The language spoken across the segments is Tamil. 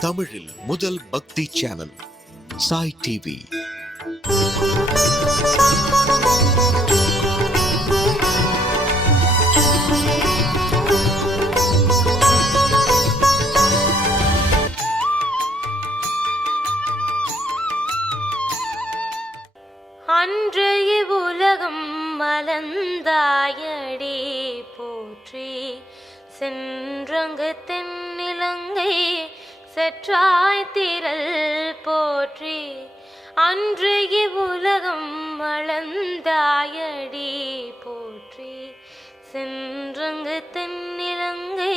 தமிழில் முதல் பக்தி சேனல் சாய் டிவி. அன்று இவ்வுலகம் மலர்ந்தாயடி போற்றி, சென்றங்கு தென்னிலங்கை செற்றாய் திரள் போற்றி. அன்று இவ்வுலகம் மலர்ந்தாயடி போற்றி, சென்றங்கு தென்னிலங்கை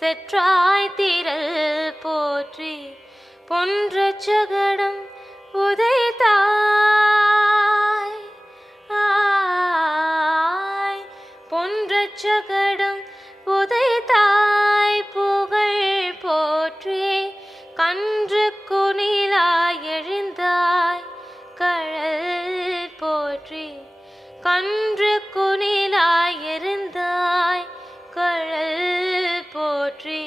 செற்றாய் திரள் போற்றி. பொன்ற சகடம் உதைத்தாய் பொன்ற சகடம் உதைத்தாய் புகழ் போற்றி. கன்று குனிலாய் எழுந்தாய் கழல் போற்றி, கன்று குனிலாய் எழுந்தாய் கழல் போற்றி.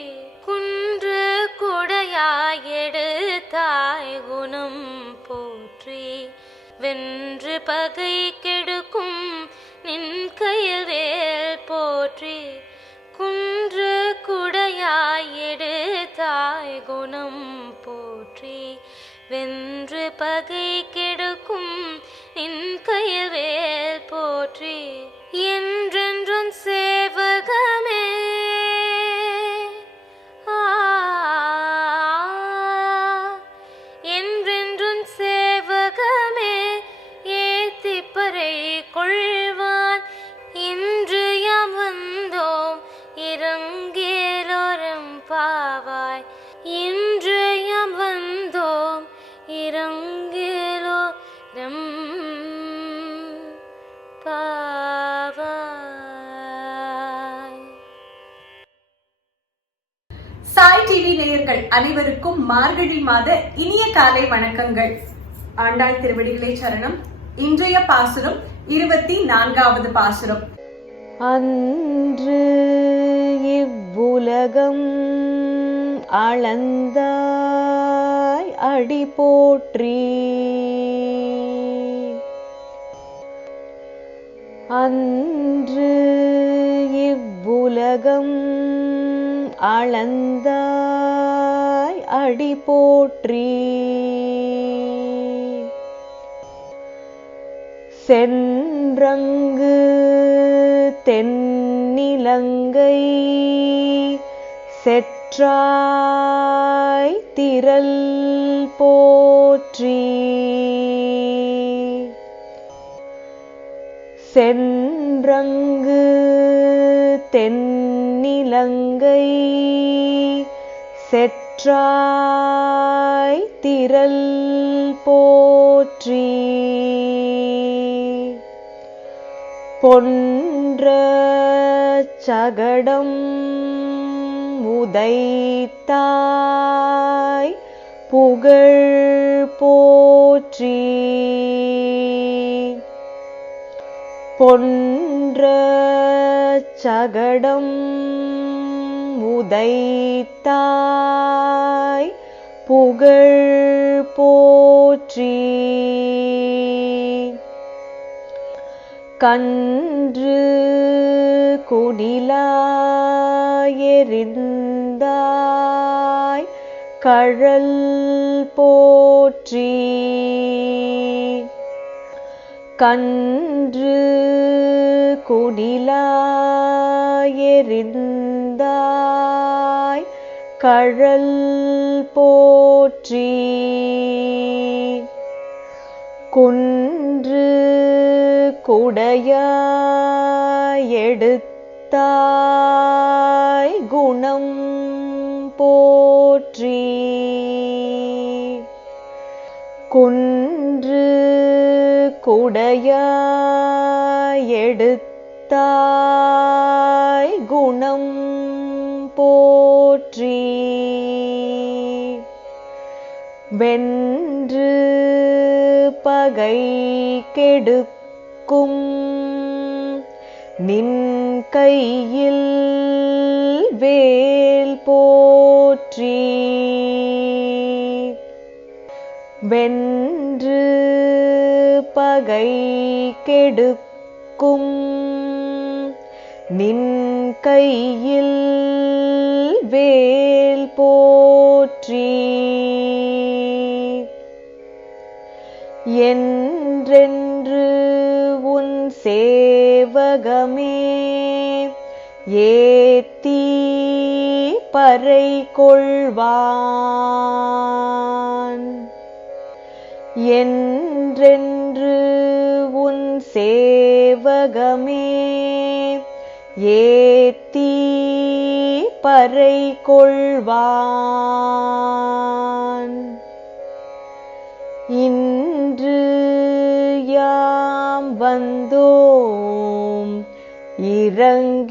குன்று குடையாய் எடுத்தாய் குணம் போற்றி, வென்று பகை கெடுக்கும் நின் கையில் வேல் போற்றி. குன்று குடையாய் எடுத்தாய் குணம் போற்றி, வென்று பகை கெடுக்கும் நின் கையில் வேல் போற்றி. என்றென்றும் சேவகமே என்றென்றும் சேவகமே ஏத்திப்பறை கொள்வான். இன்று யாம் வந்தோம் இரங்கேலோரம் பாவாய், இன்று யாம் வந்தோம் இரங்கேலோரம் பாவாய். சாய் டிவி நேயர்கள் அனைவருக்கும் மார்கழி மாத இனிய காலை வணக்கங்கள். ஆண்டாள் திருவடிகளே சரணம். இன்றைய பாசுரம் 24வது பாசுரம். அன்று இவ்வுலகம் அளந்தாய் அடி போற்றி, அன்று இவ்வுலகம் அளந்தாய் அடி போற்றி. சென்றங்கு தென்னிலங்கை செற்றாய் திரள் போற்றி, சென்றங்கு தென்னிலங்கை செற்றாய் திரள் போற்றி. பொன்ற சகடம் உதைத்தாய் புகழ் போற்றி, பொன்ற சகடம் உதைத்தாய் புகழ் போற்றி. கன்று குனிலாய் எறிந்தாய் கழல் போற்றி, கன்று குனிலாய் எறிந்தாய் கழல் போற்றி. குன்று குடையாய் எடுத்தாய் குணம் போற்றி, குன்று குடையாய் எடுத்தாய் குணம் போற்றி. வென்று பகை கெடுக்கும் நின் கையில் வேல் போற்றி. பகை கெடுக்கும் நின் கையில் வேல் போற்றி என்றென்று உன் சேவகமே ஏத்தி பறை கொள்வான் என்றென்று உன் சேவகமே ஏத்தி பறை கொள்வான் இன்று யாம் வந்தோம் இரங்கேலோரெம்பாவாய்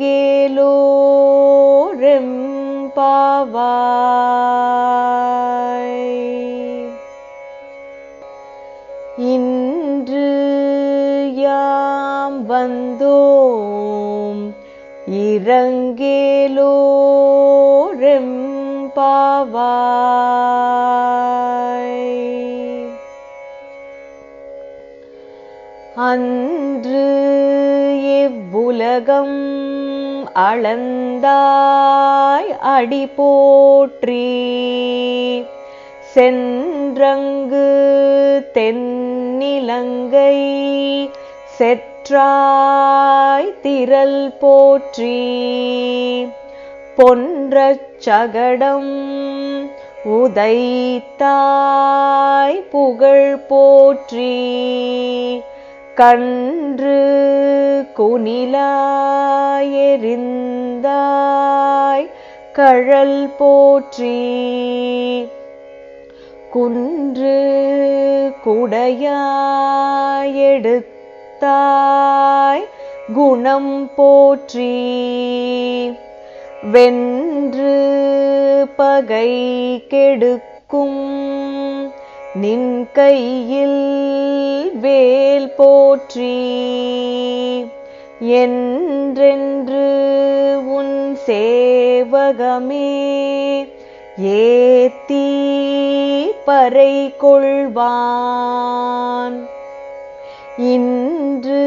இன்று யாம் வந்தோம் இரங்கேலோரெம்பாவாய் அன்று இவ்வுலகம் அளந்தாய் அடி போற்றி சென்றங்கு தென்னிலங்கை செற்றாய் திரள் போற்றி பொன்றச் சகடம் உதைத்தாய் புகழ் போற்றி கன்று குனிலாய் எறிந்தாய் கழல் போற்றி குன்று குடையாய் எடுத்தாய் குணம் போற்றி வென்று பகை கெடுக்கும் நின் கையில் வேல் போற்றி என்றென்று உன் சேவகமே ஏத்தி பறை கொள்வான் இன்று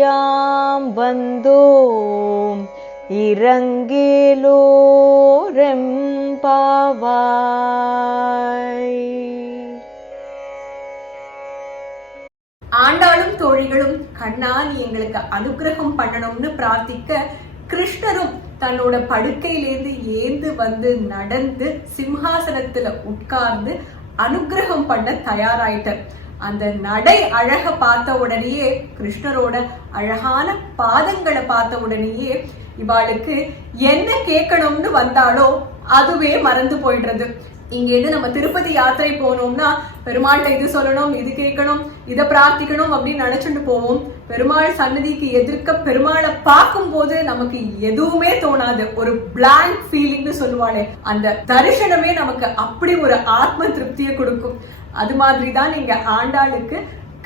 யாம் வந்தோம் இரங்கேலோரெம்பாவாய். ஆண்டாளும் தோழிகளும் கண்ணா நீ எங்களுக்கு அனுகிரகம் பண்ணணும்னு பிரார்த்திக்க கிருஷ்ணரும் தன்னோட படுக்கையிலேருந்து ஏந்து வந்து நடந்து சிம்ஹாசனத்துல உட்கார்ந்து அனுகிரகம் பண்ண தயாராயிட்டார். அந்த நடை அழக பார்த்த உடனேயே கிருஷ்ணரோட அழகான பாதங்களை பார்த்த உடனேயே இவாளுக்கு என்ன கேட்கணும்னு வந்தாலோ அதுவே மறந்து போயிடுறது. இங்கேருந்து நம்ம திருப்பதி யாத்திரை போனோம்னா பெருமாள்கிட்ட இது சொல்லணும், இது கேட்கணும், இதை பிரார்த்திக்கணும் அப்படின்னு நினைச்சுட்டு போவோம். பெருமாள் சன்னதிக்கு எதிர்க்க பெருமாளை பார்க்கும் போது நமக்கு எதுவுமே தோணாது. ஒரு பிளாங்க் ஃபீலிங்னு சொல்லுவாளே, அந்த தரிசனமே நமக்கு அப்படி ஒரு ஆத்ம திருப்தியை கொடுக்கும். அது மாதிரிதான் இங்க ஆண்டாளுக்கு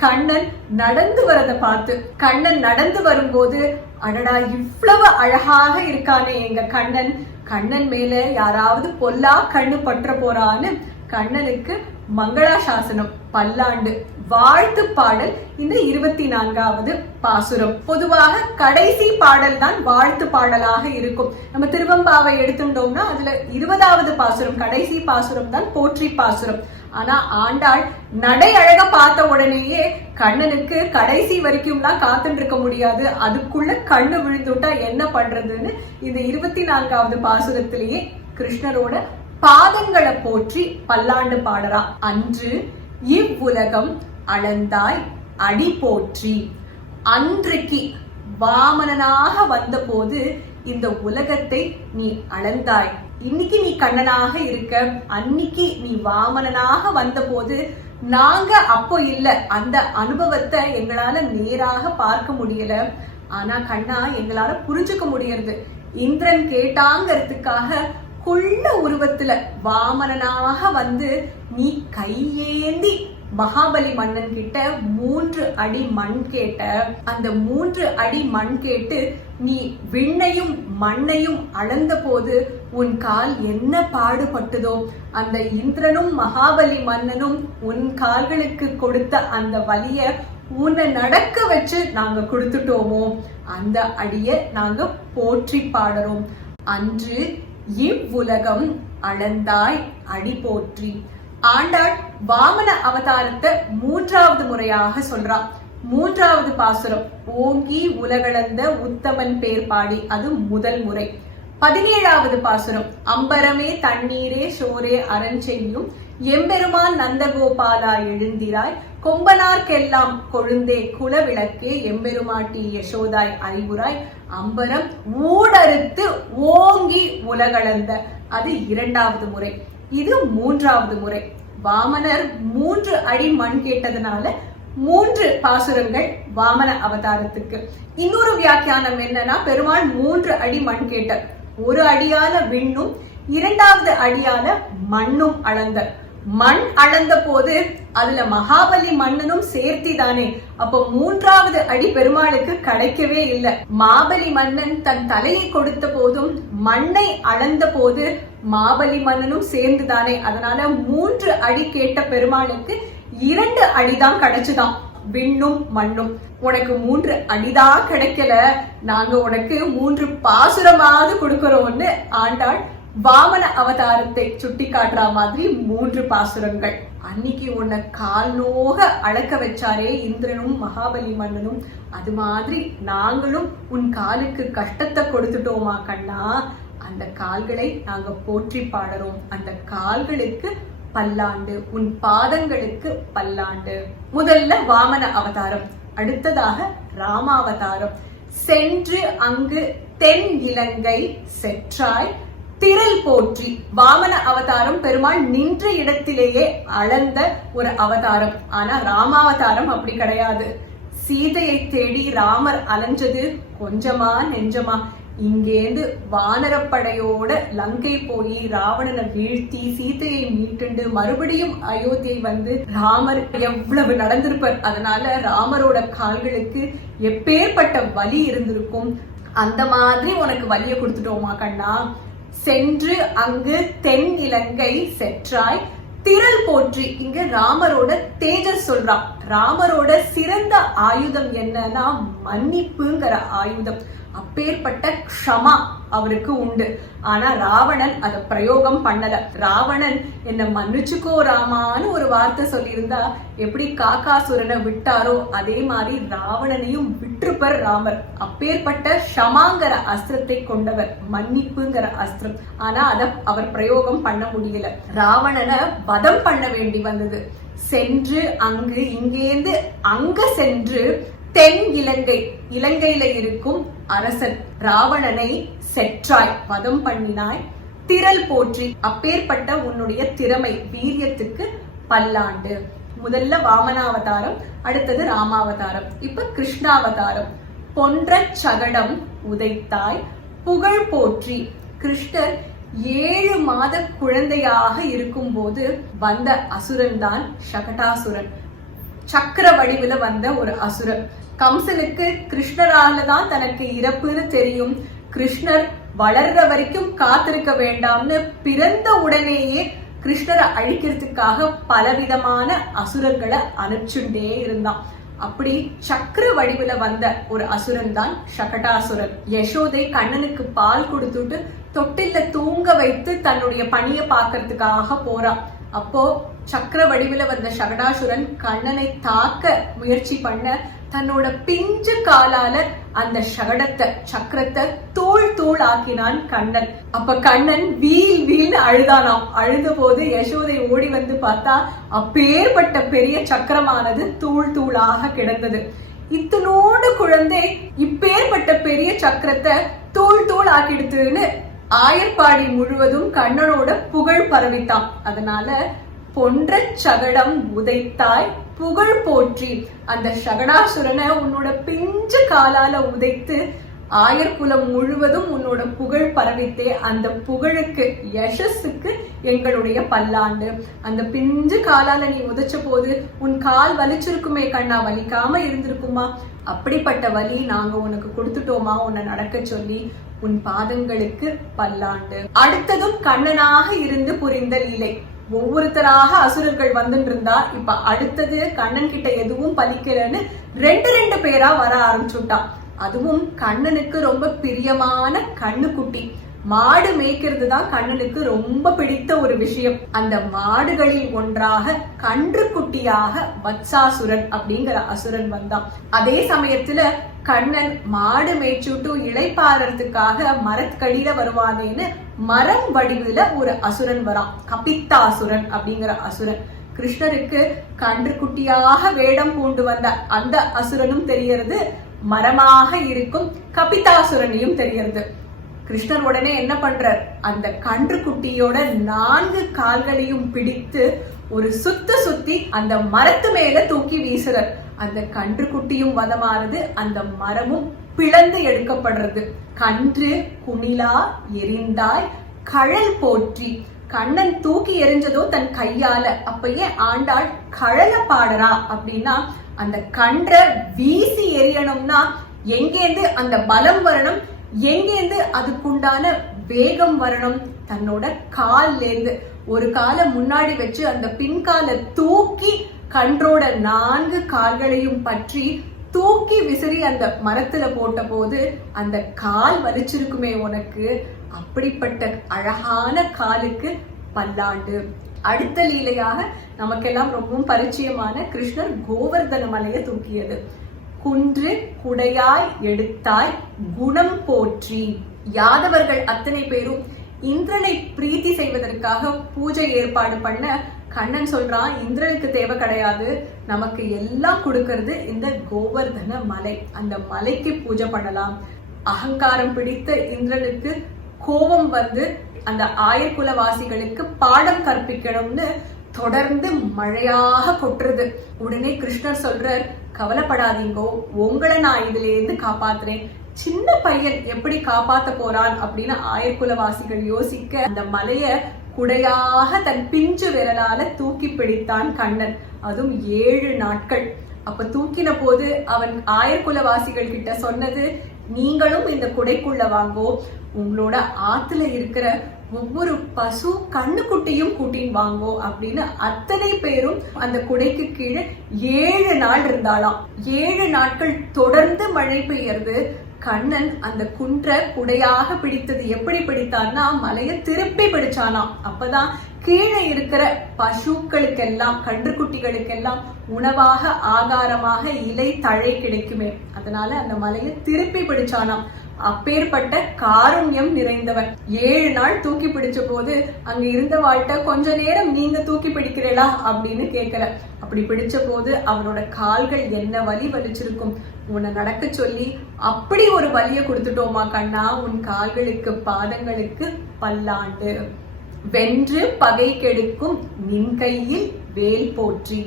கண்ணன் நடந்து வரதை பார்த்து, கண்ணன் நடந்து வரும்போது அடடா இவ்வளவு அழகாக இருக்கானே எங்க கண்ணன், கண்ணன் மேல யாராவது பொல்லா கண்ணு பற்ற போறான்னு கண்ணனுக்கு மங்களாசாசனம் பல்லாண்டு வாழ்த்து பாடல் இந்த 24வது பாசுரம். பொதுவாக கடைசி பாடல் தான் வாழ்த்து பாடலாக இருக்கும். நம்ம திருவம்பாவை எடுத்துட்டோம்னா அதுல 20வது பாசுரம் கடைசி பாசுரம் தான் போற்றி பாசுரம். ஆனா ஆண்டாள் நடை அழக பார்த்த உடனேயே கண்ணனுக்கு கடைசி வரைக்கும்லாம் காத்துட்டு இருக்க முடியாது, அதுக்குள்ள கண்ணு விழுந்துட்டா என்ன பண்றதுன்னு இந்த 24வது பாசுரத்திலேயே கிருஷ்ணரோட பாதங்களை போற்றி பல்லாண்டு பாடறா. அன்று இவ்வுலகம் அளந்தாய் அடி போற்றி. அன்றைக்கு வாமனனாக வந்த போது இந்த உலகத்தை நீ அளந்தாய். இன்னைக்கு நீ கண்ணனாக இருக்க, அன்னைக்கு நீ வாமனனாக வந்த போது நாங்க அப்போ இல்ல, அந்த அனுபவத்தை எங்களால நேராக பார்க்க முடியல. ஆனா கண்ணா எங்களால புரிஞ்சுக்க முடியறது. இந்திரன் கேட்டாங்கிறதுக்காக குள்ள உருவத்துல வாமனனாக வந்து நீ கையேந்தி மகாபலி மன்னன் கிட்ட 3 அடி மண் கேட்ட. அந்த 3 அடி மண் கேட்டு நீ விண்ணையும் மண்ணையும் அளந்த போது உன் கால் என்ன பாடுபட்டதோ, அந்த இந்திரனும் மகாபலி மன்னனும் உன் கால்களுக்கு கொடுத்த அந்த வலிய உன்னை நடக்க வச்சு நாங்க கொடுத்துட்டோமோ அந்த அடிய நாங்க போற்றி பாடுறோம். அன்று இவ்வுலகம் அளந்தாய் அடி போற்றி. ஆண்டாள் வாமன அவதாரத்தை 3வது முறையாக சொல்றா. 3வது பாசுரம் ஓங்கி உலகளந்த உத்தமன் பேர் பாடி, அது முதல் முறை. 17வது பாசுரம் அம்பரமே தண்ணீரே சோரே அரஞ்செய்யும் எம்பெருமான் நந்தகோபாலா எழுந்திராய் கொம்பனார்க்கெல்லாம் கொழுந்தே குலவிளக்கே எம்பெருமாட்டி யசோதாய் அறிவுராய் அம்பரம் ஊடறுத்து ஓங்கி உலகளந்த, அது 2வது முறை. இது 3வது முறை. வாமனர் 3 அடி மண் கேட்டதுனால 3 பாசுரங்கள் வாமன அவதாரத்துக்கு. இன்னொரு வியாக்கியானம் என்னன்னா, பெருமாள் 3 அடி மண் கேட்டார். ஒரு அடியால விண்ணும் 2வது அடியால மண்ணும் அளந்த. மண் அளந்த போது அதுல மகாபலி மன்னனும் சேர்த்தி தானே, அப்ப 3வது அடி பெருமாளுக்கு கிடைக்கவே இல்லை. மாபலி மன்னன் தன் தலையை கொடுத்த போதும் மண்ணை அளந்த போது மாபலி மன்னனும் சேர்ந்து தானே, அதனால 3 அடி கேட்ட பெருமாளுக்கு 2 அடிதான் கிடைச்சுதான், விண்ணும் மண்ணும். உனக்கு 3 அடிதான் கிடைக்கல, நாங்க உனக்கு 3 பாசுரமாவது கொடுக்கிறோம்னு ஆண்டாள் வாமன அவதாரத்தை சுட்டி காட்டுற மாதிரி 3 பாசுரங்கள். அன்னைக்கு உன்னை கால் நோக அளக்க வச்சாரே இந்திரனும் மகாபலி மன்னனும், அது மாதிரி நாங்களும் உன் காலுக்கு கஷ்டத்தை கொடுத்துட்டோமா கண்ணா, அந்த கால்களை நாங்க போற்றி பாடுறோம். அந்த கால்களுக்கு பல்லாண்டு, உன் பாதங்களுக்கு பல்லாண்டு. முதல்ல வாமன அவதாரம், அடுத்ததாக ராமாவதாரம். சென்று அங்கு தென் இலங்கை செற்றாய் திரள் போற்றி. வாமன அவதாரம் பெருமாள் நின்ற இடத்திலேயே அளந்த ஒரு அவதாரம். ஆனா ராமாவதாரம் அப்படி கிடையாது. சீதையை தேடி ராமர் அலைஞ்சது கொஞ்சமா நெஞ்சமா? இங்கேந்து வானரப்படையோட லங்கை போய் ராவணனை வீழ்த்தி சீதையை மீட்டுண்டு மறுபடியும் அயோத்தியை வந்து ராமர் எவ்வளவு நடந்திருப்பார். அதனால ராமரோட கால்களுக்கு எப்பேற்பட்ட வலி இருந்திருக்கும். அந்த மாதிரி உனக்கு வலியை கொடுத்துட்டோமா கண்ணா? சென்று அங்கு தென் இலங்கை செற்றாய் திரள் போற்றி. இங்க ராமரோட தேஜஸ் சொல்றான். ராமரோட சிறந்த ஆயுதம் என்னன்னா மன்னிப்புங்கிற ஆயுதம். அப்பேற்பட்ட க்ஷமா அவருக்கு உண்டு. ஆனா ராவணன் அத பிரயோகம் பண்ணல. ராவணன் என்ன மன்னிச்சுக்கோ ராமான்னு ஒரு வார்த்தை சொல்லியிருந்தா எப்படி காக்காசுரனை விட்டாரோ அதே மாதிரி ராவணனையும் விட்டுருப்பர் ராமர். அப்பேற்பட்ட ஷமாங்கிற அஸ்திரத்தை கொண்டவர், மன்னிப்புங்கிற அஸ்திரம். ஆனா அத அவர் பிரயோகம் பண்ண முடியல. ராவணனை வதம் பண்ண வேண்டி வந்தது. சென்று அங்கு, இங்கேந்து அங்க சென்று தென் இலங்கை, இலங்கையில இருக்கும் அரசன் ராவணனை செற்றாய், வதம் பண்ணினாய். திரள் போற்றி, அப்பேற்பட்ட உன்னுடைய திறமை வீரியத்துக்கு பல்லாண்டு. முதல்ல வாமனாவதாரம், அடுத்தது ராமாவதாரம். இப்ப கிருஷ்ணாவதாரம். பொன்ற சகடம் உதைத்தாய் புகழ் போற்றி. கிருஷ்ணர் 7 மாத குழந்தையாக இருக்கும் போது வந்த அசுரன் தான் சகடாசுரன். சக்கர வடிவில வந்த ஒரு அசுரன். கம்சனுக்கு கிருஷ்ணரால தான் தனக்கு இறப்புன்னு தெரியும். கிருஷ்ணர் வளர்ற வரைக்கும் காத்திருக்க வேண்டாம்னு பிறந்த உடனேயே கிருஷ்ணரை அழிக்கிறதுக்காக பலவிதமான அசுரர்களை அனுப்பிச்சுட்டே இருந்தான். அப்படி சக்கர வடிவில வந்த ஒரு அசுரன் தான் சகடாசுரன். யசோதை கண்ணனுக்கு பால் கொடுத்துட்டு தொட்டில தூங்க வைத்து தன்னுடைய பணியை பாக்கிறதுக்காக போறான். அப்போ சக்கர வடிவில வந்த சகடாசுரன் கண்ணனை தாக்க முயற்சி பண்ண தன்னோட பிஞ்சு காலால அந்த சகடத்தை, சக்கரத்தை தூள் தூள் ஆக்கினான் கண்ணன். அப்ப கண்ணன் வீல் வீல்னு அழுதானாம். அழுத போது யசோதை ஓடி வந்து பார்த்தா அப்பேற்பட்ட பெரிய சக்கரமானது தூள் தூளாக கிடந்தது. இத்தனோடு குழந்தை இப்பேற்பட்ட பெரிய சக்கரத்தை தூள் தூள் ஆக்கிடுத்துன்னு ஆயர்பாடி முழுவதும் கண்ணனோட புகழ் பரவித்தான். அதனால பொன்ற சகடம் உதைத்தாய் புகழ் போற்றி. அந்த சகடாசுரனை உன்னோட பிஞ்சு காலால உதைத்து ஆயர்குலம் முழுவதும் உன்னோட புகழ் பரவித்தே. அந்த புகழுக்கு, யசஸுக்கு எங்களுடைய பல்லாண்டு. அந்த பிஞ்சு காலால நீ உதைச்ச போது உன் கால் வலிச்சிருக்குமே கண்ணா, வலிக்காம இருந்திருக்குமா? அப்படிப்பட்ட வலி நாங்க உனக்கு கொடுத்துட்டோமா உன்னை நடக்க சொல்லி? உன் பாதங்களுக்கு பல்லாண்டு. அடுத்ததும் கண்ணனாக இருந்து புரிந்த லீலை. ஒவ்வொருத்தராக அசுரர்கள் வந்துட்டு இருந்தா. இப்ப அடுத்தது கண்ணன் கிட்ட எதுவும் பலிக்கலன்னு ரெண்டு பேரா வர ஆரம்பிச்சுட்டான். அதுவும் கண்ணனுக்கு ரொம்ப பிரியமான கண்ணுக்குட்டி. மாடு மேய்க்கிறது தான் கண்ணனுக்கு ரொம்ப பிடித்த ஒரு விஷயம். அந்த மாடுகளில் ஒன்றாக கன்றுக்குட்டியாக வத்சாசுரன் அப்படிங்கிற அசுரன் வந்தான். அதே சமயத்துல கண்ணன் மாடு மேய்ச்சுட்டு இளைப்பாறதுக்காக மரத்தடியில வருவானேன்னு மரம் வடிவுல ஒரு அசுரன் வரான். கபித்தாசுரன் அப்படிங்கிற அசுரன். கிருஷ்ணருக்கு கன்றுக்குட்டியாக வேடம் பூண்டு வந்த அந்த அசுரனும் தெரியறது, மரமாக இருக்கும் கபித்தாசுரனையும் தெரியறது. கிருஷ்ணர் உடனே என்ன பண்றார், அந்த கன்றுக்குட்டியோட 4 கால்களையும் பிடித்து ஒரு சுத்தி அந்த மரத்து மேல தூக்கி வீசுறார். அந்த கன்றுக்குட்டியும் வதமானது, அந்த மரமும் பிளந்து எடுக்கப்படுறது. கன்று குணிலா எரிந்தாய் கழல் போற்றி. கண்ணன் தூக்கி எரிஞ்சதோ தன் கையால. அப்பயே ஆண்டாள் கழல பாடுறா அப்படின்னா, அந்த கன்றை வீசி எரியணும்னா எங்கேந்து அந்த பலம் வரணும், எங்கேந்து அதுக்குண்டான வேகம் வரணும். தன்னோட கால்ல இருந்து ஒரு காலை முன்னாடி வச்சு அந்த பின்காலை தூக்கி கன்றோட 4 கால்களையும் பற்றி தூக்கி விசிறி அந்த மரத்துல போட்ட போது அந்த கால் வலிச்சிருக்குமே உனக்கு. அப்படிப்பட்ட அழகான காலுக்கு பல்லாண்டு. அடுத்த லீலையாக நமக்கெல்லாம் ரொம்பவும் பரிச்சயமான கிருஷ்ணர் கோவர்தன மலையை தூக்கியது. குன்று குடையாய் எடுத்தாய் குணம் போற்றி. யாதவர்கள் அத்தனை பேரும் இந்திரனை பிரீத்தி செய்வதற்காக பூஜை ஏற்பாடு பண்ண கண்ணன் சொல்றான், இந்திரனுக்கு தேவை கிடையாது, நமக்கு எல்லாம் கொடுக்கறது இந்த கோவர்தன மலை. அந்த மலைக்கு பூஜை பண்ணலாம். அகங்காரம் பிடித்த இந்திரனுக்கு கோபம் வந்து அந்த ஆயர்குலவாசிகளுக்கு பாடம் கற்பிக்கணும்னு தொடர்ந்து மழையாக கொட்டுறது. உடனே கிருஷ்ணர் சொல்றார், கவலைப்படாதீங்கோ, உங்களை நான் இதுல இருந்து காப்பாத்துறேன். சின்ன பையன் எப்படி காப்பாத்த போறான் அப்படின்னு ஆயர்குலவாசிகள் யோசிக்க அந்த மலைய குடையாக தன் பிஞ்சு விரலால தூக்கி பிடித்தான் கண்ணன். அதுவும் 7 நாட்கள். அப்ப தூக்கின போது அவன் ஆயர்குலவாசிகள் கிட்ட சொன்னது, நீங்களும் இந்த குடைக்குள்ள வாங்கோ, உங்களோட ஆத்துல இருக்கிற ஒவ்வொரு பசு கண்ணுக்குட்டியும் கூட்டின்னு வாங்கோ அப்படின்னு அத்தனை பேரும் அந்த குடைக்கு கீழே 7 நாள் இருந்தாளாம். 7 நாட்கள் தொடர்ந்து மழை பெய்யறது. கண்ணன் அந்த குன்றை குடையாக பிடித்தது எப்படி பிடித்தார்னா, மலையை திருப்பி பிடிச்சானாம். அப்பதான் கீழே இருக்கிற பசுக்களுக்கெல்லாம் கன்றுக்குட்டிகளுக்கெல்லாம் உணவாக ஆகாரமாக இலை தழை கிடைக்குமே. அதனால அந்த மலையை திருப்பி பிடிச்சானாம். அப்பேற்பட்ட காருண்யம் நிறைந்தவன். 7 நாள் தூக்கி பிடிச்ச போது அங்க இருந்த வாழ்க்கை கொஞ்ச நேரம் நீங்க தூக்கி பிடிக்கிறீங்களா அப்படின்னு கேட்கல. அப்படி பிடிச்ச போது அவனோட கால்கள் என்ன வலி வலிச்சிருக்கும். உன்னை நடக்க சொல்லி அப்படி ஒரு வலிய கொடுத்துட்டோமா கண்ணா, உன் கால்களுக்கு பாதங்களுக்கு பல்லாண்டு. வென்று பகை கெடுக்கும் நின் கையில் வேல் போற்றி.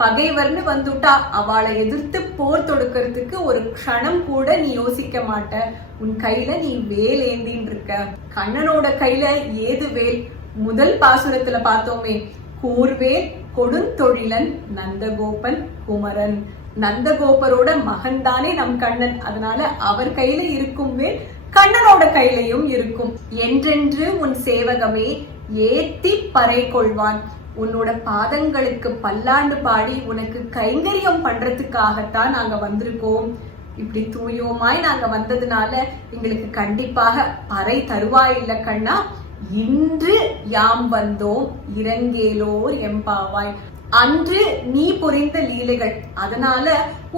பகைவர்னு வந்துட்டா அவளை எதிர்த்து போர் தொடுக்கிறதுக்கு ஒரு க்ஷணம் கூட நீ யோசிக்க மாட்ட. உன் கையில நீ வேல் ஏந்தின்னு இருக்க. கண்ணனோட கையில ஏது வேல்? முதல் பாசுரத்துல பார்த்தோமே, கூர்வேல் கொடுந்தொழிலன் நந்தகோபன் குமரன். நந்தகோபரோட மகன் தானே நம் கண்ணன். அதனால அவர் கையில இருக்கும் வேல் கண்ணனோட கையிலையும் இருக்கும். என்றென்று உன் சேவகமே ஏத்தி பறை கொள்வான். உன்னோட பாதங்களுக்கு பல்லாண்டு பாடி உனக்கு கைங்கரியம் பண்றதுக்காகத்தான் நாங்க வந்திருக்கோம். இப்படி தூயோமாய் நாங்க வந்ததுனால எங்களுக்கு கண்டிப்பாக பறை தருவாய் இல்ல கண்ணா. இன்று யாம் வந்தோம் இறங்கேலோர் எம்பாவாய். அன்று நீ புரிந்த லீலைகள், அதனால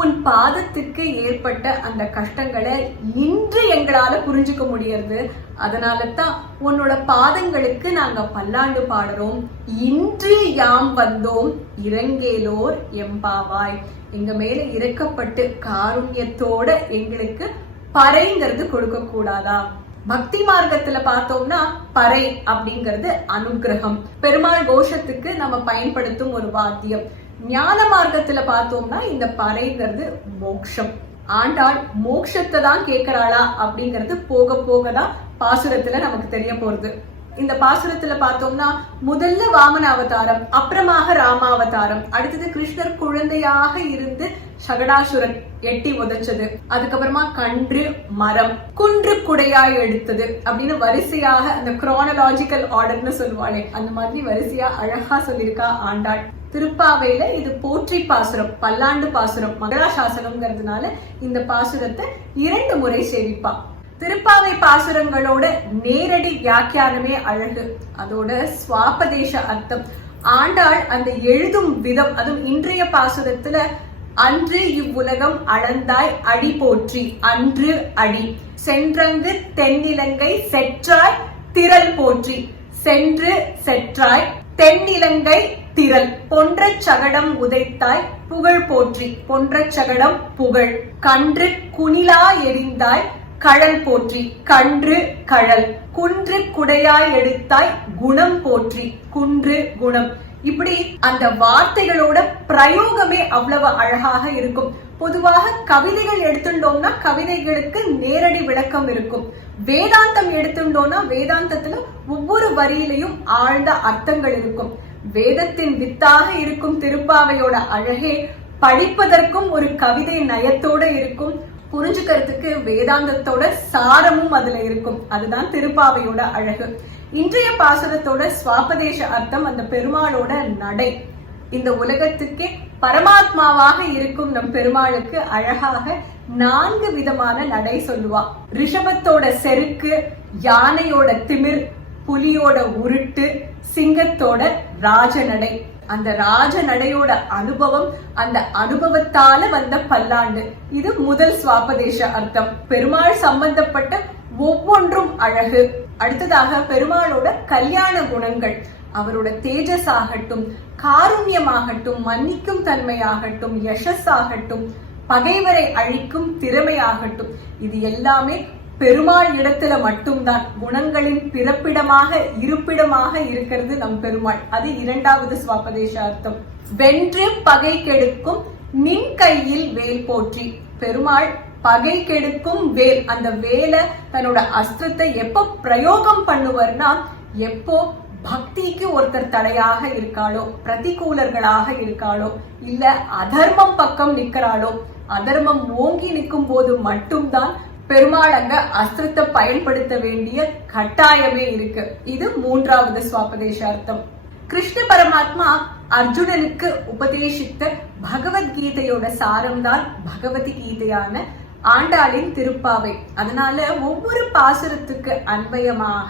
உன் பாதத்துக்கு ஏற்பட்ட அந்த கஷ்டங்களை இன்று எங்களால புரிஞ்சுக்க முடியறது. அதனால தான் உன்னோட பாதங்களுக்கு நாங்க பல்லாண்டு பாடுறோம். இன்று யாம் வந்தோம் இறங்கேலோர் எம்பாவாய். எங்க மேல இறக்கப்பட்டு காருண்யத்தோட எங்களுக்கு பறைங்கிறது கொடுக்க கூடாதா? பக்தி மார்க்கத்துல பார்த்தோம்னா பறை அப்படிங்கிறது அனுகிரகம், பெருமாள் கோஷத்துக்கு நம்ம பயன்படுத்தும் ஒரு வாத்தியம். ஞான மார்க்கத்துல பார்த்தோம்னா இந்த பறைங்கிறது மோக்ஷம். ஆண்டாள் மோக்ஷத்தை தான் கேட்கிறாளா அப்படிங்கிறது போக போகதான் பாசுரத்துல நமக்கு தெரிய போறது. இந்த பாசுரத்துல பார்த்தோம்னா முதல்ல வாமன அவதாரம், அப்புறமாக ராமாவதாரம், அடுத்தது கிருஷ்ணர் குழந்தையாக இருந்து சகடாசுரன் எட்டி உதைச்சது, அதுக்கப்புறமா கன்று மரம் குன்று குடையாய் எடுத்தது அப்படின்னு வரிசையாக அந்த குரோனலாஜிக்கல் ஆர்டர்னு சொல்லுவாளே அந்த மாதிரி வரிசையா அழகா சொல்லியிருக்கா ஆண்டாள். திருப்பாவையில இது போற்றி பாசுரம், பல்லாண்டு பாசுரம், மங்களாசாசனம்ங்கிறதுனால இந்த பாசுரத்தை 2 முறை சேவிப்பா. திருப்பாவை பாசுரங்களோட நேரடி வியாக்கியானமே அழகு, அதோட ஸ்வாபதேச அர்த்தம். ஆண்டாள் அந்த எழுதும் விதம், அதுவும் இன்றைய பாசுரத்துல அன்று இவ்வுலகம் அளந்தாய் அடி போற்றி, அன்று அடி, சென்றங்கு தென்னிலங்கை செற்றாய் திரள் போற்றி, சென்று செற்றாய் தென்னிலங்கை திரள், பொன்ற சகடம் உதைத்தாய் புகழ் போற்றி, பொன்ற சகடம் புகழ், கன்று குணிலா எரிந்தாய் கழல் போற்றி, கன்று கழல், குன்று குடையாய் எடுத்தாய் குணம் போற்றி, குன்று குணம். இப்படி அந்த வார்த்தைகளோட பிரயோகமே அவ்வளவு அழகாக இருக்கும். பொதுவாக கவிதைகள் எடுத்துட்டோம்னா கவிதைகளுக்கு நேரடி விளக்கம் இருக்கும். வேதாந்தம் எடுத்துட்டோம்னா வேதாந்தத்துல ஒவ்வொரு வரியிலையும் ஆழ்ந்த அர்த்தங்கள் இருக்கும். வேதத்தின் வித்தாக இருக்கும் திருப்பாவையோட அழகே படிப்பதற்கும் ஒரு கவிதை நயத்தோட இருக்கும். புரிஞ்சுக்கிறதுக்கு வேதாந்தத்தோட சாரமும் அதுல இருக்கும். அதுதான் திருப்பாவையோட அழகு. இன்றைய பாசுரத்தோட ஸ்வாபதேச அர்த்தம் அந்த பெருமாளோட நடை. இந்த உலகத்துக்கே பரமாத்மாவாக இருக்கும் நம் பெருமாளுக்கு அழகாக 4 விதமான நடை சொல்லுவா. ரிஷபத்தோட செருக்கு, யானையோட திமிர், புலியோட உருட்டு, சிங்கத்தோட ராஜநடை. அந்த ராஜநடையோட அனுபவம், அந்த அனுபவத்தால வந்த பல்லாண்டு. இது முதல் ஸ்வாபதேச அர்த்தம். பெருமாள் சம்பந்தப்பட்ட ஒவ்வொன்றும் அழகு. அடுத்ததாக பெருமாளோட கல்யாண குணங்கள், அவரோட தேஜஸ் ஆகட்டும், காருண்யமாகட்டும், மன்னிக்கும் தன்மையாகட்டும், யசஸ் ஆகட்டும், பகைவரை அழிக்கும் திறமையாகட்டும், இது எல்லாமே பெருமாள் இடத்துல மட்டும்தான். குணங்களின் பிறப்பிடமாக இருப்பிடமாக இருக்கிறது நம் பெருமாள். அது 2வது ஸ்வாபதேச அர்த்தம். வென்று பகை கெடுக்கும் நின் கையில் வேல் போற்றி. பெருமாள் பகை கெடுக்கும் வேல், அந்த வேலை தன்னோட அஸ்திரத்தை எப்ப பிரயோகம் பண்ணுவார்னா எப்போ பக்திக்கு ஒருத்தர் தடையாக இருக்காளோ, பிரதிகூலர்களாக இருக்காளோ, இல்ல அதர்மம் பக்கம் நிக்கிறாளோ, அதர்மம் ஓங்கி நிற்கும் போது மட்டும்தான் பெருமாள் அங்க அஸ்திரத்தை பயன்படுத்த வேண்டிய கட்டாயமே இருக்கு. இது 3வது ஸ்வாபதேச அர்த்தம். கிருஷ்ண பரமாத்மா அர்ஜுனனுக்கு உபதேசித்த பகவத்கீதையோட சாரம்தான் பகவதி கீதையான ஆண்டாளின் திருப்பாவை. அதனால ஒவ்வொரு பாசுரத்துக்கு அன்வயமாக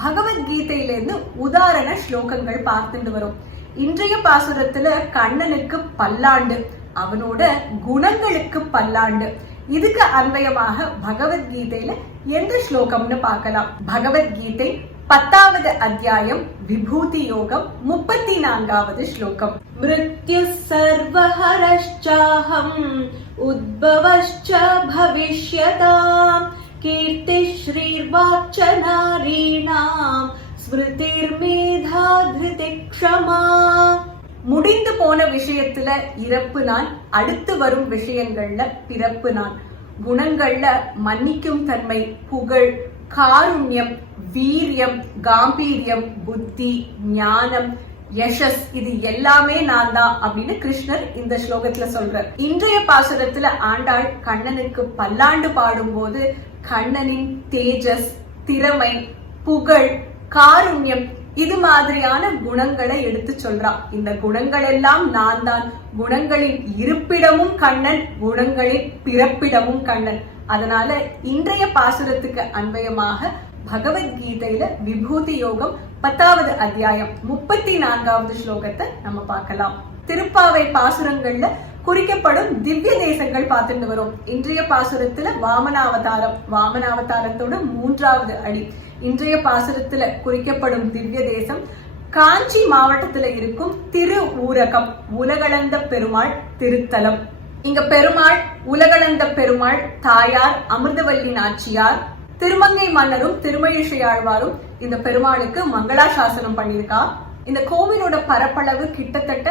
பகவத்கீதையிலிருந்து உதாரண ஸ்லோகங்கள் பார்த்துட்டு வரும். இன்றைய பாசுரத்துல கண்ணனுக்கு பல்லாண்டு, அவனோட குணங்களுக்கு பல்லாண்டு. இதுக்கு அன்வயமாக பகவத்கீதையில எந்த ஸ்லோகம்னு பார்க்கலாம். பகவத்கீதை 10வது அத்தியாயம் விபூதி யோகம் 34வது ஸ்லோகம். மிருத்யு சர்வஹரஷ்சாஹம் உத்பவஷ்ச பவிஷ்யதாம் கீர்த்தி ஸ்ரீர்வாச்ச நாரீணாம் ஸ்மிருதிர் மேதா திருதி க்ஷமா. முடிந்து போன விஷயத்துல இறப்பு நான், அடுத்து வரும் விஷயங்கள்ல பிறப்பு நான். குணங்கள்ல மன்னிக்கும் தன்மை, புகழ், காருண்யம், வீரியம், காம்பீரியம், புத்தி, ஞானம், யசஸ், இது எல்லாமே நான் தான் அப்படின்னு கிருஷ்ணர் இந்த ஸ்லோகத்துல சொல்றார். இன்றைய பாசுரத்துல ஆண்டாள் கண்ணனுக்கு பல்லாண்டு பாடும்போது கண்ணனின் தேஜஸ், திறமை, புகழ், காருண்யம் இது மாதிரியான குணங்களை எடுத்து சொல்றான். இந்த குணங்கள் எல்லாம் நான் தான். குணங்களின் இருப்பிடமும் கண்ணன், குணங்களின் பிறப்பிடமும் கண்ணன். அதனால இன்றைய பாசுரத்துக்கு அன்வயமாக பகவத்கீதையில விபூதி யோகம் 10வது அத்தியாயம் 34வது ஸ்லோகத்தை நம்ம பார்க்கலாம். திருப்பாவை பாசுரங்கள்ல குறிக்கப்படும் திவ்ய தேசங்கள் பார்த்துட்டு வரும். இன்றைய பாசுரத்துல வாமனாவதாரம், வாமனாவதாரத்தோட 3வது அடி. இன்றைய பாசுரத்துல குறிக்கப்படும் திவ்ய தேசம் காஞ்சி மாவட்டத்துல இருக்கும் திரு ஊரகம், உலகளந்த பெருமாள் திருத்தலம். இங்க பெருமாள், உலகளந்த பெருமாள், தாயார் அமிர்தவல்லி நாச்சியார், திருமங்கை மன்னரும் திருமழிசையாழ்வாரும் இந்த பெருமாளுக்கு மங்களாசாசனம் பண்ணியிருக்கா. இந்த கோவிலோட பரப்பளவு கிட்டத்தட்ட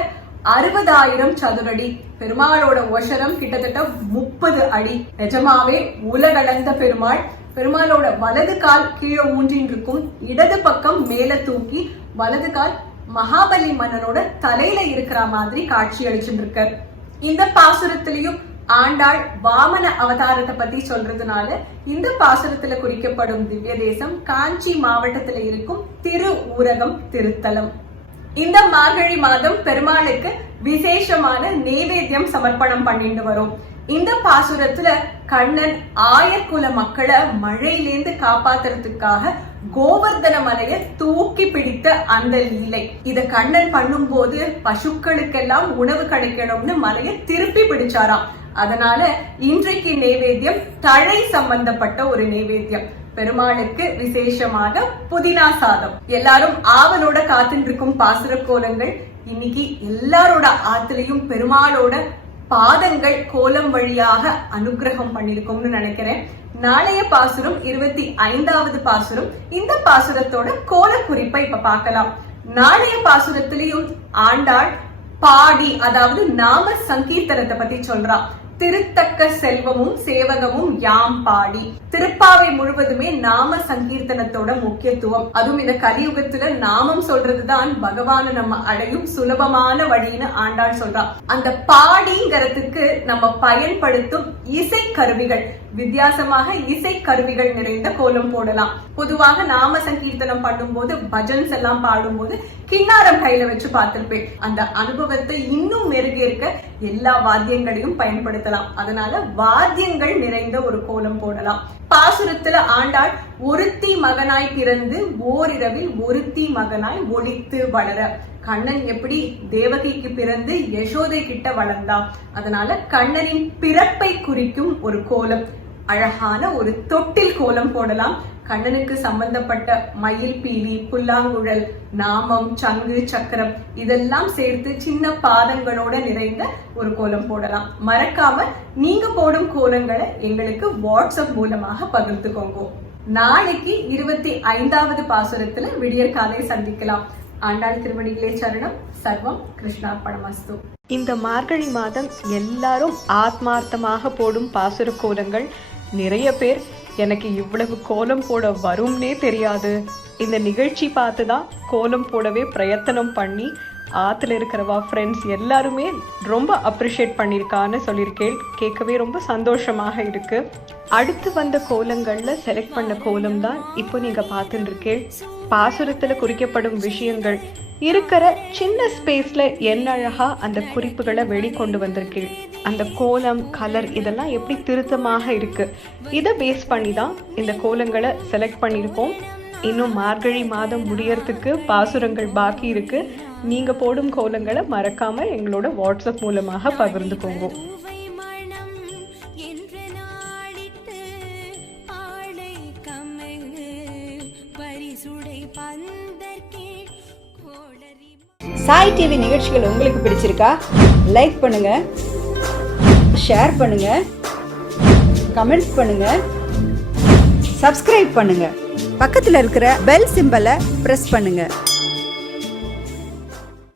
60,000 சதுரடி. பெருமாளோட உயரம் கிட்டத்தட்ட 30 அடி. நிஜமாவே உலகளந்த பெருமாள். பெருமாளோட வலது கால் கீழே ஊன்றின் இருக்கும், இடது பக்கம் மேல தூக்கி வலது கால் மகாபலி மன்னனோட தலையில இருக்கிற மாதிரி காட்சி அளிச்சுட்டு இருக்கார். இந்த பாசுரத்திலையும் ஆண்டாள் வாமன அவதாரத்தை பத்தி சொல்றதுனால இந்த பாசுரத்துல குறிக்கப்படும் திவ்ய தேசம் காஞ்சி மாவட்டத்துல இருக்கும் திரு ஊரகம் திருத்தலம். இந்த மார்கழி மாதம் பெருமாளுக்கு விசேஷமான நைவேத்தியம் சமர்ப்பணம் பண்ணிட்டு வரும். இந்த பாசுரத்துல கண்ணன் ஆயர்குல மக்களை மழையிலேந்து காப்பாத்துறதுக்காக கோவர்தன மலையை தூக்கி பிடித்த அந்த லீலை. இத கண்ணன் பண்ணும் போது பசுக்களுக்கெல்லாம் உணவு கிடைக்கணும்னு மலையை திருப்பி பிடிச்சாராம். அதனால இன்றைக்கு நைவேத்தியம் தழை சம்பந்தப்பட்ட ஒரு நைவேத்தியம். பெருமாளுக்கு விசேஷமாக புதினா சாதம். எல்லாரும் ஆவலோட காத்துட்டு இருக்கும் பாசுர கோலங்கள். இன்னைக்கு எல்லாரோட ஆத்துலயும் பெருமாளோட பாதங்கள் கோலம் வழியாக அனுகிரகம் பண்ணிருக்கோம்னு நினைக்கிறேன். நாளைய பாசுரம் 25வது பாசுரம். இந்த பாசுரத்தோட கோல குறிப்பை இப்ப பார்க்கலாம். நாளைய பாசுரத்திலையும் ஆண்டாள் பாடி, அதாவது நாம சங்கீர்த்தனத்தை பத்தி சொல்றா. திருத்தக்க செல்வமும் சேவகமும் யாம் பாடி. திருப்பாவை முழுவதுமே நாம சங்கீர்த்தனத்தோட முக்கியத்துவம். அதுவும் இந்த கலியுகத்துல நாமம் சொல்றதுதான் பகவான நம்ம அடையும் சுலபமான வழின்னு ஆண்டாள் சொல்றா. அந்த பாடிங்கிறதுக்கு நம்ம பயன்படுத்தும் இசை கருவிகள், வித்தியாசமாக இசை கருவிகள் நிறைந்த கோலம் போடலாம். பொதுவாக நாம சங்கீர்த்தனம் பண்ணும்போது பஜன்ஸ் எல்லாம் பாடும்போது கிண்ணாரம் கையில வச்சு பார்த்திருப்பேன். அந்த அனுபவத்தை இன்னும் மெருகேற்க எல்லா வாத்தியங்களையும் பயன்படுத்தலாம். அதனால வாத்தியங்கள் நிறைந்த ஒரு கோலம் போடலாம். பாசுரத்துல ஆண்டாள் ஒருத்தி மகனாய் பிறந்து ஓரிரவில் ஒருத்தி மகனாய் ஒளித்து வளர. கண்ணன் எப்படி தேவகிக்கு பிறந்து யசோதை கிட்ட வளர்ந்தான். அதனால கண்ணனின் பிறப்பை குறிக்கும் ஒரு கோலம். அழகான ஒரு தொட்டில் கோலம் போடலாம். கண்ணனுக்கு சம்பந்தப்பட்ட மயில் பீலி, புல்லாங்குழல், நாமம், சங்கு, சக்கரம் இதெல்லாம் சேர்த்து சின்ன பாதங்களோட நிறைந்த ஒரு கோலம் போடலாம். மறக்காம நீங்க போடும் கோலங்களை எங்களுக்கு வாட்ஸ்அப் மூலமாக பகிர்ந்துக்கோங்க. நாளைக்கு 25வது பாசுரத்துல விடியற் காலை சந்திக்கலாம். ஆண்டாள் திருவடிகளே சரணம். சர்வம் கிருஷ்ணார்ப்பணமஸ்து. இந்த மார்கழி மாதம் எல்லாரும் ஆத்மார்த்தமாக போடும் பாசுர கோலங்கள். நிறைய பேர் எனக்கு இவ்வளவு கோலம் போட வரும்னே தெரியாது, இந்த நிகழ்ச்சி பார்த்து தான் கோலம் போடவே பிரயத்தனம் பண்ணி ஆற்றுல இருக்கிறவா ஃப்ரெண்ட்ஸ் எல்லாருமே ரொம்ப அப்ரிஷியேட் பண்ணியிருக்கான்னு சொல்லியிருக்கேன். கேட்கவே ரொம்ப சந்தோஷமாக இருக்குது. அடுத்து வந்த கோலங்களில் செலக்ட் பண்ண கோலம் தான் இப்போ நீங்கள் பார்த்துட்டு இருக்கேன். பாசுரத்தில் குறிக்கப்படும் விஷயங்கள் இருக்கிற சின்ன ஸ்பேஸில் என்ன அழகாக அந்த குறிப்புகளை வெளிக்கொண்டு வந்திருக்கேன். அந்த கோலம், கலர் இதெல்லாம் எப்படி திருத்தமாக இருக்குது. இதை பேஸ் பண்ணி தான் இந்த கோலங்களை செலக்ட் பண்ணியிருக்கோம். இன்னும் மார்கழி மாதம் முடியறதுக்கு பாசுரங்கள் பாக்கி இருக்குது. நீங்கள் போடும் கோலங்களை மறக்காமல் எங்களோட வாட்ஸ்அப் மூலமாக பகிர்ந்துக்கோங்க. சாய் டிவி நிகழ்ச்சிகள் உங்களுக்கு பிடிச்சிருக்கா? லைக் பண்ணுங்க, ஷேர் பண்ணுங்க, கமெண்ட்ஸ் பண்ணுங்க, சப்ஸ்கிரைப் பண்ணுங்க. பக்கத்தில் இருக்கிற பெல் சிம்பலை பிரஸ் பண்ணுங்க.